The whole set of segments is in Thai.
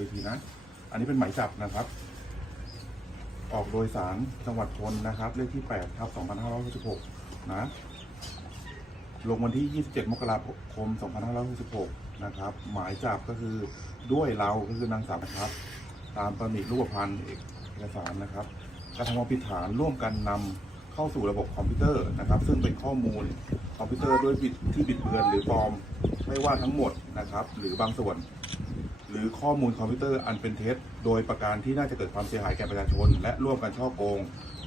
อีกทีนะ อันนี้เป็นหมายจับนะครับ ออกโดยสารจังหวัดพลนะครับ เลขที่8ทับ2566 นะ ลงวันที่ 27 มกราคม 2566 นะครับ หมายจับก็คือด้วยเราก็คือนางสาวนะครับ ตามประมิรูปพันธ์เอกสารนะครับกระทำความผิดฐานร่วมกันนำเข้าสู่ระบบคอมพิวเตอร์นะครับ ซึ่งเป็นข้อมูลคอมพิวเตอร์ด้วยบิดที่บิดเบือนหรือปลอมไม่ว่าทั้งหมดนะครับ หรือบางส่วน หรือข้อมูลคอมพิวเตอร์อันเป็นเท็จ โดยประการที่น่าจะเกิดความเสียหายแก่ประชาชน และร่วมกันช่อโกง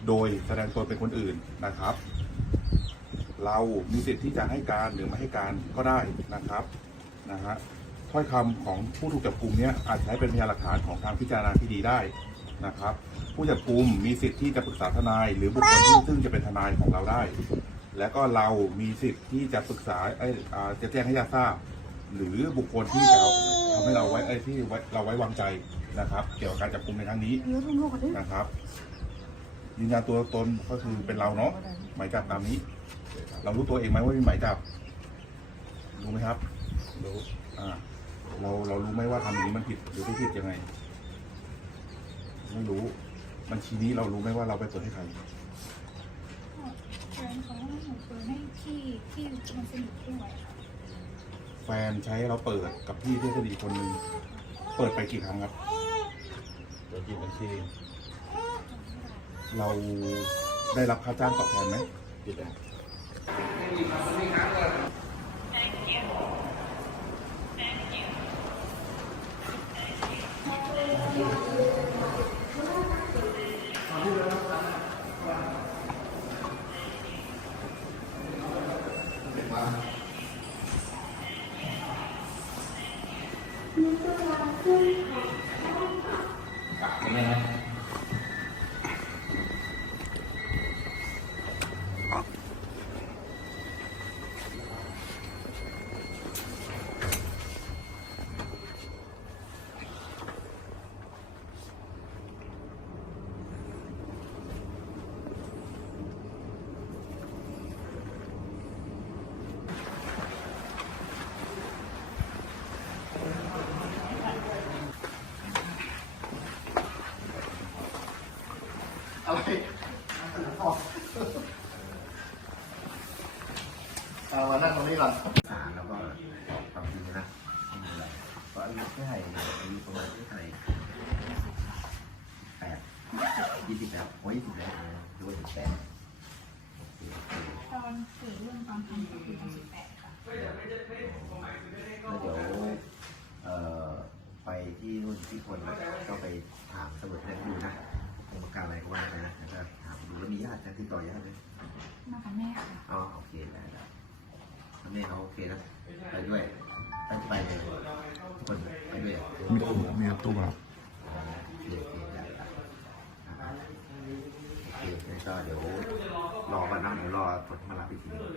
โดยแสดงตนเป็นคนอื่นนะครับ เรามีสิทธิ์ที่จะให้การหรือไม่ให้การก็ได้นะครับนะฮะถ้อยคำของผู้ถูกจับกลุ่มเนี้ยอาจใช้เป็นพยานหลักฐานของทางพิจารณาที่ดีได้นะครับ ผู้จับกลุ่มมีสิทธิ์ที่จะปรึกษาทนาย หรือบุคคลที่ซึ่งจะเป็นทนายของเราได้ และก็เรามีสิทธิ์ที่จะปรึกษาเอ้ยอ่าจะแจ้งให้ญาติทราบ หรือบุคคลที่จะ ทำให้เราไว้ไอ้ยที่ไว้เราไว้วางใจนะครับ เกี่ยวกับการจับกลุ่มในครั้งนี้เดี๋ยวทุ่งลูกกันดินะครับยืนยันตัวตนก็คือเป็นเราเนาะหมายจับตามนี้ เรารู้ตัวเองไหมว่ามีหมายจับรู้ไหมครับรู้อ่า เราเรารู้ไหมว่าทำอย่างนี้มันผิดหรือไม่ผิดยังไง ไม่รู้บัญชีนี้เรารู้ไหมว่าเราไปเปิดให้ใครแฟนเขาให้หนูเปิดให้ที่ที่มันสนิทด้วยค่ะ แฟนใช้เราเปิดกับพี่เพื่อนสนิทคนหนึ่งเปิดไปกี่ครั้งครับ เปิดกี่บัญชีเราได้รับค่าจ้างตอบแทนไหมปิดอะ Thank you. อะไรเอามานั่งตรงนี้ก่อนสารแล้วก็ความจริงนะก็อายุเท่าไหร่อายุประมาณเท่าไหร่แปดยี่สิบแล้วโอ้ยยี่สิบแล้วดูว่าสิบแปดตอนเกิดเรื่องตอนทำก็คือตอนสิบแปดค่ะแล้วเดี๋ยวเอ่อไปที่นู่นที่คนก็ไปถามตำรวจให้ดูนะ องค์การอะไรก็ว่าไปนะแล้วก็ถามดูแล้วมีญาติจะติดต่อญาติไหมมากับแม่ค่ะอ๋อโอเคได้ได้ถ้าแม่เขาโอเคนะไปด้วยตั้งไปเลยทุกคนไปด้วยมีตัวมีตัวครับอ๋อโอเคโอเคได้ได้นะครับโอเคงั้นก็เดี๋ยวรอก่อนนะเดี๋ยวรอผลมารับอีกทีหนึ่ง